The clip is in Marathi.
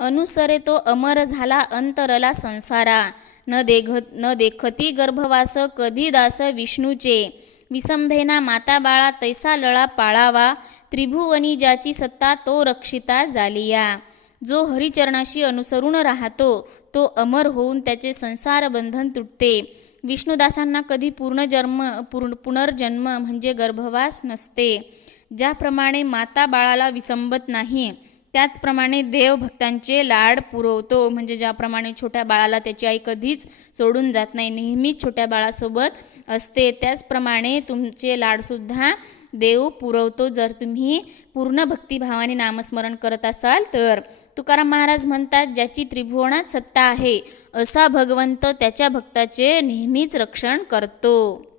अनुसरे तो अमर झाला अंतरला संसारा. न देघ न देखती गर्भवास कधी दास विष्णूचे. विसंभेना माता बाळा तैसा लळा पाळावा. त्रिभुवनी ज्याची सत्ता तो रक्षिता जालिया. जो हरिचरणाशी अनुसरून राहतो तो अमर होऊन त्याचे संसार बंधन तुटते. विष्णुदासांना कधी पूर्ण जन्म पूर्ण पुनर्जन्म म्हणजे गर्भवास नसते. ज्याप्रमाणे माता बाळाला विसंबत नाही त्याचप्रमाणे देवभक्तांचे लाड पुरवतो. म्हणजे ज्याप्रमाणे छोट्या बाळाला त्याची आई कधीच सोडून जात नाही नेहमीच छोट्या बाळासोबत असते. त्याचप्रमाणे तुमचे लाडसुद्धा देव पुरवतो. जर तुम्ही पूर्ण भक्तिभावाने नामस्मरण करत असाल तर. तुकाराम महाराज म्हणतात ज्याची त्रिभुवनात सत्ता आहे असा भगवंत त्याच्या भक्ताचे नेहमीच रक्षण करतो.